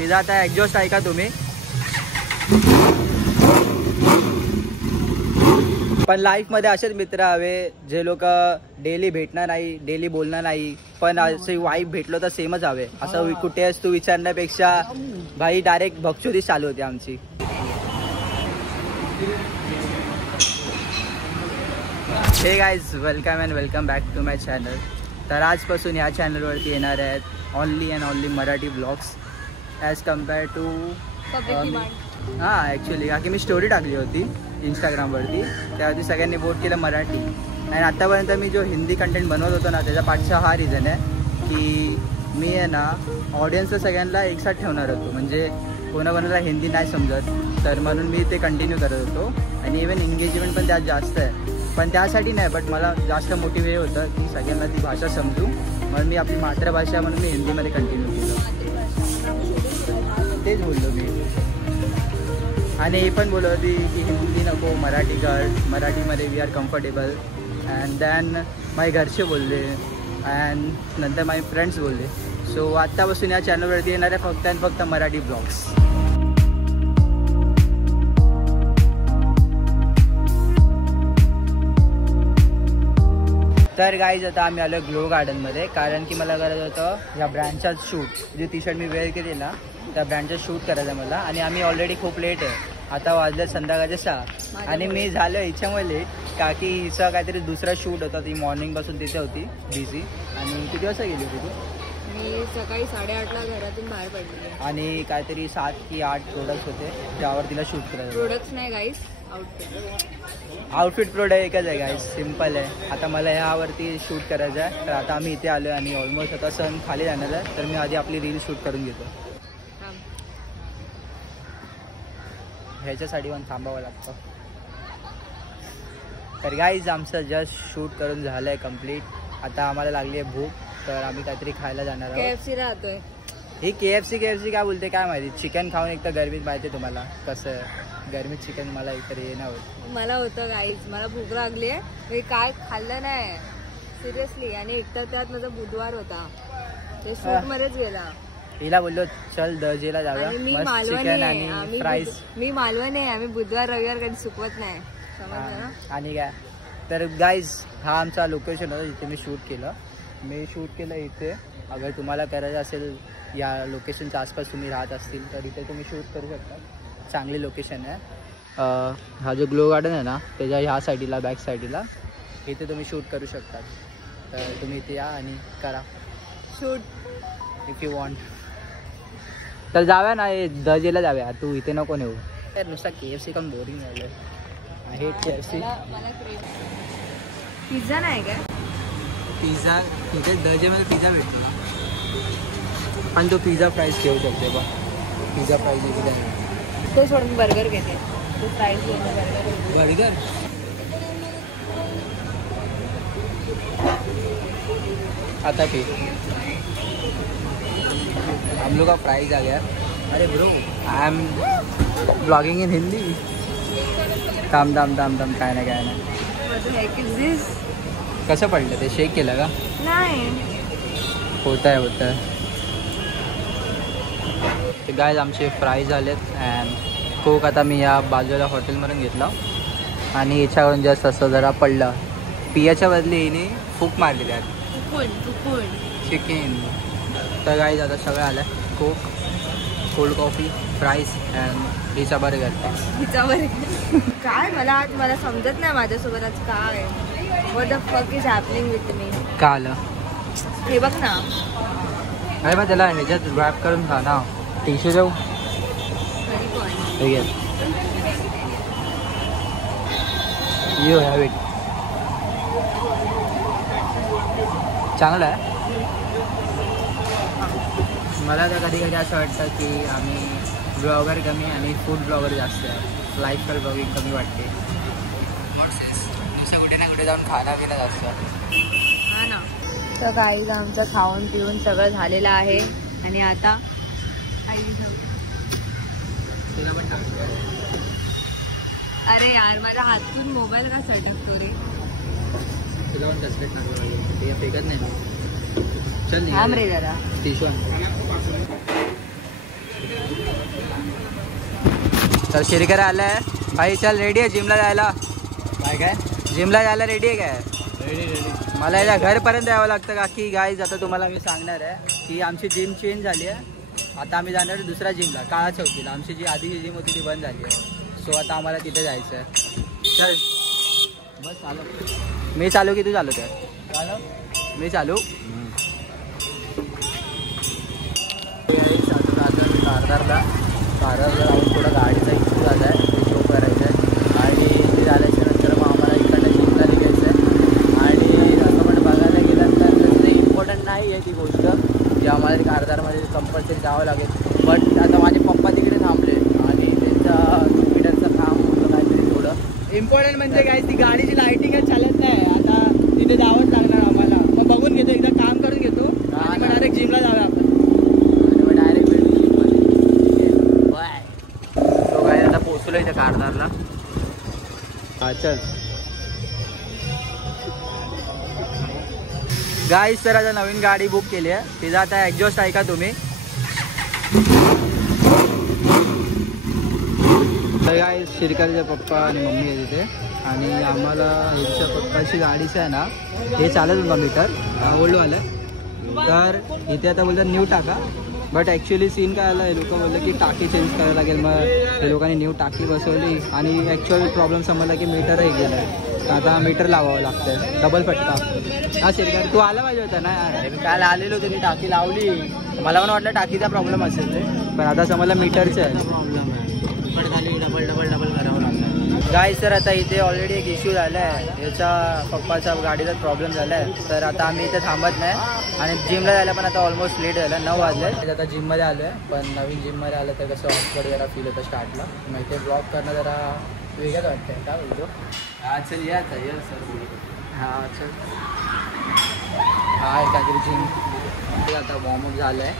तिचा आता एक्झॉस्ट ऐका तुम्ही. पण लाईफमध्ये असेच मित्र हवे जे लोक डेली भेटणार नाही, डेली बोलणार नाही, पण असे वाईब भेटलो तर सेमच हवे. असं कुठे आहेस तू विचारण्यापेक्षा भाई डायरेक्ट भक्षुरी चालू होती आमची. Hey guys, welcome and welcome back to my channel. तर आजपासून ह्या चॅनलवरती येणार आहेत only and only Marathi blogs as compared to actually का की मी स्टोरी टाकली होती इंस्टाग्रामवरती, त्यावरती सगळ्यांनी वोट केलं मराठी. आणि आत्तापर्यंत मी जो हिंदी कंटेंट बनवत होतो ना, त्याच्या पाठचा हा रिझन आहे की मी आहे ना ऑडियन्सला सगळ्यांना एकसाथ ठेवणार होतो. म्हणजे कोणाकोणाला हिंदी नाही समजत, तर म्हणून मी ते कंटिन्यू करत होतो. आणि इवन एंगेजमेंट पण त्यात जास्त आहे, पण त्यासाठी नाही, बट मला जास्त मोटिवेट होतं की सगळ्यांना ती भाषा समजू, म्हणून मी आपली मातृभाषा म्हणून मी हिंदीमध्ये कंटिन्यू केलं. तेच बोललो मी. आणि हे पण बोलत होती की हिंदी नको, मराठी कर, मराठीमध्ये we are comfortable. And then माझे घरचे बोलले अँड नंतर माझे फ्रेंड्स बोलले. सो आत्तापासून या चॅनलवरती येणार आहे फक्त आणि फक्त मराठी ब्लॉग्स. तर गाईज आता आम्ही आलो ग्लो गार्डनमध्ये, कारण की मला करायचं होतं या ब्रँडचा शूट. जे टी शर्ट मी वेअर केली ना त्या ब्रँडचं शूट करायचं मला. आणि आम्ही ऑलरेडी खूप लेट आहे, आता वाजले संध्याकाळचे 6. आणि मी झालो हिच्यामुळे लेट का की हिचा काहीतरी दुसरा शूट होता, ती मॉर्निंगपासून तिथे होती बिझी. आणि किती वाजता गेली होती तू? मी सकाळी 8:30ला घरातून बाहेर पडली. आणि काहीतरी 7 की 8 प्रोडक्ट्स होते त्यावर तिला शूट करायचं. प्रोडक्ट्स नाही गाईस, आउटफिट प्रोडक्ट एकच आहे गाईस, सिम्पल आहे. आता मला ह्यावरती शूट करायचं आहे, तर आता आम्ही इथे आलो आणि ऑलमोस्ट आता सण खाली जाणार आहे, तर मी आधी आपली रील शूट करून घेतो. ह्याच्यासाठी पण थांबावं लागतं. तर गाईज आमचं जस्ट शूट करून झालं आहे कम्प्लीट. आता आम्हाला लागली आहे भूक, तर आम्ही काहीतरी खायला जाणार आहोत. KFC राहतोय. ही KFC काय बोलते काय माहिती. चिकन खाऊन एक तर गरमीत माहिती आहे तुम्हाला कसं आहे, गरमीत चिकन मला इतर ये नाही होत. मला होतं गाईज, मला भूक लागली आहे, मी काय खाल्लं नाही सिरियसली. आणि एकतर त्यात माझा बुधवार होता, ते शूट मध्येच गेला. हिला बोललो चल दर्जेला जाऊया, मस्त चिकन आणि फ्राईज. मी मालवण आहे, आम्ही बुधवार रविवार कधी चुकवत नाही. आणि काय तर गाईज हा आमचा लोकेशन होता जिथे मी शूट केलं. मी शूट केलं इथे. अगर तुम्हाला करायचं असेल या लोकेशनच्या आसपास तुम्ही राहत असतील तर इथे तुम्ही शूट करू शकता. चांगली लोकेशन आहे. हा जो ग्लो गार्डन आहे ना त्याच्या ह्या साईडला बॅक साईडला इथे तुम्ही शूट करू शकता. तर तुम्ही इथे या आणि करा शूट इफ यू वॉन्ट. तर जाऊया ना दर्जेला जाऊया, तू इथे नको नेऊ. तर नुसता KFC पण बोरिंग झालं. I hate KFC. पिझ्झा नाही काय? पिझ्झा इथे दर्जेमध्ये पिझ्झा भेटतो ना, पण तो पिझ्झा प्राईस घेऊ शकते बा. पिझ्झा प्राईस इथे आहे. तो सोडून बर्गर घेते. तो प्राईस बर्गर आता ठीक. हम लोग का प्राइस आ गया. अरे bro I am blogging in Hindi. थांब काय नाही. कसं पडलं ते? शेक केलं का? नाही. होत आहे. ते गाईज आमचे फ्राईज आलेत अँड कोक आता मी या बाजूला हॉटेलमधून घेतला. आणि याच्यावरून जस्ट असं जरा पडलं. पियाच्या बदली हिने फूक मारली त्यात चिकन. तर गाईज आता सगळं आलं. कोक, कोल्ड कॉफी, फ्राईज अँड हिचा बर्गर. काय मला समजत नाही माझ्यासोबत आज काय. व्हॉट द फक इज हॅपनिंग विथ मी. का आलं हे बघ ना. अरे मग त्याला ह्याच्यात रॅप करून खा ना. टिश्यू देऊ? You have it. चांगलं आहे. मला तर कधी असं वाटतं की आम्ही ब्लॉगर कमी आणि फूड ब्लॉगर जास्त आहे. लाईफस्टाईल ब्लॉगिंग कमी वाटते. कुठे ना कुठे जाऊन खाणं पिणं जास्त. हा ना. तर काही आमचं खाऊन पिऊन सगळं झालेलं आहे. आणि आता अरे यार माझ्या हातून मोबाईल का सटकतो रे. तुला पण कसले टाकलं फेकत नाही. चल थांब रे जरा. टिश्यू चल शिरकर आलाय भाई, चल रेडी आहे जिमला जायला? काय जिमला जायला रेडी आहे काय? रेडी. मला याला घरपर्यंत यावं लागतं का की गाईज? आता तुम्हाला मी सांगणार आहे की आमची जिम चेंज झाली आहे. आता आम्ही जाणार आहे दुसऱ्या जिमला, काळा चौकीला. आमची जी आधीची जिम होती ती बंद झाली आहे. सो आता आम्हाला तिथे जायचं आहे. चल बस चालू. मी चालू की तू चालू? काय मी चालू. कारदारला जाऊन थोडं गाडीचा इश्यू झाला आहे, ते शो करायचं आहे. आणि ते झाल्याच्या नंतर मग आम्हाला इकडनं जिमला निघायचं आहे. आणि असं पण बघायला गेलं तर तसं इम्पॉर्टंट नाही आहे ती गोष्ट की आम्हाला कारदारमध्ये कंपल्सरी जावं लागेल. बट आता माझे पप्पा तिकडे थांबले आणि त्यांचा ज्युपिटरचं काम होतं काहीतरी थोडं इम्पॉर्टंट. म्हणजे काय, ती गाडीची लाईटिंगच चालत नाही. आता तिथे जावंच लागणार आम्हाला. मग बघून घेतो, एकदा काम करून घेतो आणि मग डायरेक्ट जिमला जाऊया आपण. पोचलो इथे कारदारला. हा चल गाईस, तर आता नवीन गाडी बुक केली आहे. तिचा आता एक्झॉस्ट ऐका तुम्ही. तर गाईस शिरकरचे पप्पा आणि मम्मी आहे तिथे. आणि आम्हाला ह्यांच्या पप्पाची गाडीचं आहे ना, हे चालत होतं मीटर ओल्ड आलं. तर इथे आता बोलतात न्यू टाका. बट ॲक्च्युली सीन काय आलं, हे लोक बोललं की टाकी चेंज करायला लागेल. मग हे लोकांनी न्यू टाकी बसवली आणि ॲक्च्युअल प्रॉब्लेम समजला की मीटरही गेलं आहे. आता मीटर लावावं लागतं, डबल फटका. हा शिरकर तू आला पाहिजे होता ना. मी काल आलेलो, त्यांनी टाकी लावली. मला पण वाटलं टाकीचा प्रॉब्लेम असेल ते, पण आता समजलं मीटरचं आहे प्रॉब्लेम आहे. डबल करावं लागतं. गाईस, तर आता इथे ऑलरेडी एक इश्यू झाला आहे. याच्या पप्पाचा गाडीचा प्रॉब्लेम झाला आहे. तर आता आम्ही इथे थांबत नाही आणि जिमला जायला पण आता ऑलमोस्ट लेट झाला, 9 वाजले. आता जिममध्ये आलो आहे. पण नवीन जिममध्ये आलं तर कसं ऑफकोर्ड जरा फील होतं स्टार्टला. मग इथे ब्लॉग करणं जरा वेगळंच वाटतं. काय बोलतो? हा चल या सर. हां चल. हा काहीतरी जिम आता वॉर्मअप झालं आहे.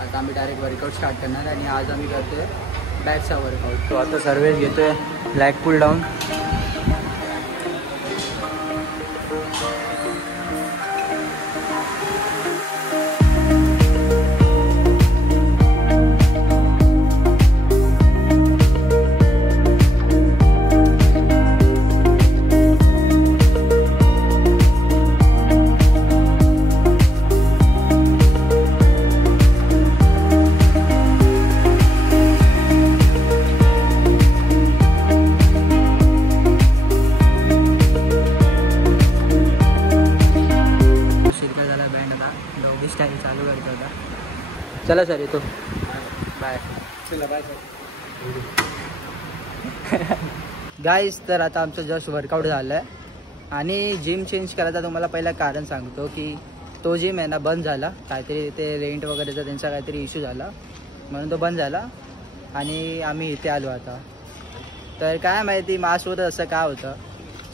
आता आम्ही डायरेक्ट वर्कआउट स्टार्ट करणार आणि आज आम्ही करतो आहे बॅकचा वर्कआउट. तो आता सर्वेच घेतो आहे ब्लॅक पुल डाऊन. चालू करतो होता. चला सर येतो. बाय. चला बाय सर. गाईस, तर आता आमचं जस्ट वर्कआउट झालं आहे आणि जिम चेंज करायचा तुम्हाला पहिला कारण सांगतो की तो जिम आहे ना बंद झाला. काहीतरी ते रेंट वगैरेचा त्यांचा काहीतरी इश्यू झाला म्हणून तो बंद झाला आणि आम्ही इथे आलो आता. तर काय माहिती माझ्यासोबत असं काय होतं,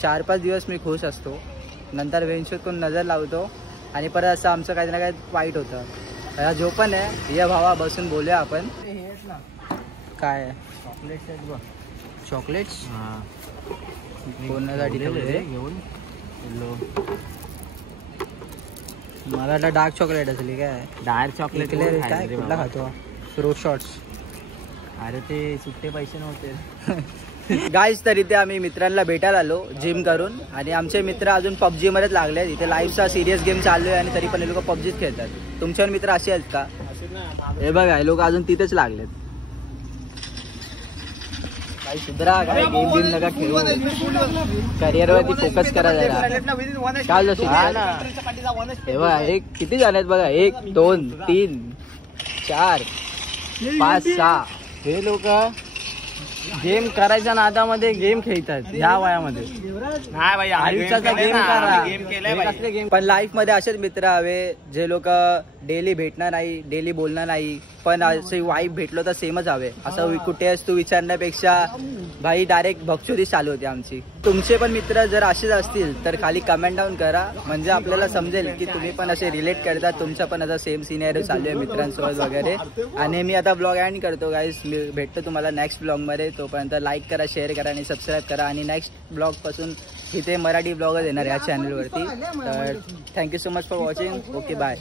4-5 दिवस मी खुश असतो, नंतर वेंचूत कोण नजर लावतो आणि परत असं आमचं काही ना काही वाईट होतं. जो पण आहे ये भावा बसून बोलूया आपण. काय चॉकलेट्स आहेत बघ. चॉकलेट्स कोणासाठी घेऊन मला वाटलं डार्क चॉकलेट असली. काय डार्क चॉकलेट काय कुठला खातो? Fruit shots. अरे ते सुट्टे पैसे नव्हते. गाईज, तर इथे आम्ही मित्रांना भेटायला आलो जिम करून आणि आमचे मित्र अजून पबजी मध्येच लागले. इथे लाईव्हचा सिरियस गेम चालू आहे आणि तरी पण हे लोक पबजीच खेळतात. तुमचे मित्र असे आहेत का? हे बघा हे लोक अजून तिथेच लागलेत. काही सुधरा, काय गेम बिम नका खेळू, करिअरवरती फोकस करा जरा. काय हे बघा एक किती जण आहेत बघा, 1 2 3 4 5 6. हे लोक गेम करायच्या नादामध्ये गेम खेळतात ह्या वयामध्ये. गेम पण लाईफ मध्ये असेच मित्र हवे जे लोक डेली भेटणार नाही, डेली बोलणार नाही, पण असे वाईफ भेटलो तर सेमच हवे. असं कुठे तू विचारण्यापेक्षा भाई डायरेक्ट भक्षोरी चालू होती आमची. तुमचे पण मित्र जर असेच असतील तर खाली कमेंट डाऊन करा, म्हणजे आपल्याला समजेल की तुम्ही पण असे रिलेट करतात, तुमचा पण आता सेम सिनेरियो चालू आहे मित्रांसोबत वगैरे. आणि मी आता ब्लॉग एंड करतो गाईस. मी भेटतो तुम्हाला नेक्स्ट ब्लॉगमध्ये. तोपर्यंत लाईक करा, शेअर करा आणि सबस्क्राईब करा. आणि नेक्स्ट ब्लॉगपासून इथे मराठी ब्लॉगच येणार या चॅनलवरती. तर thank you so much for watching. Okay bye.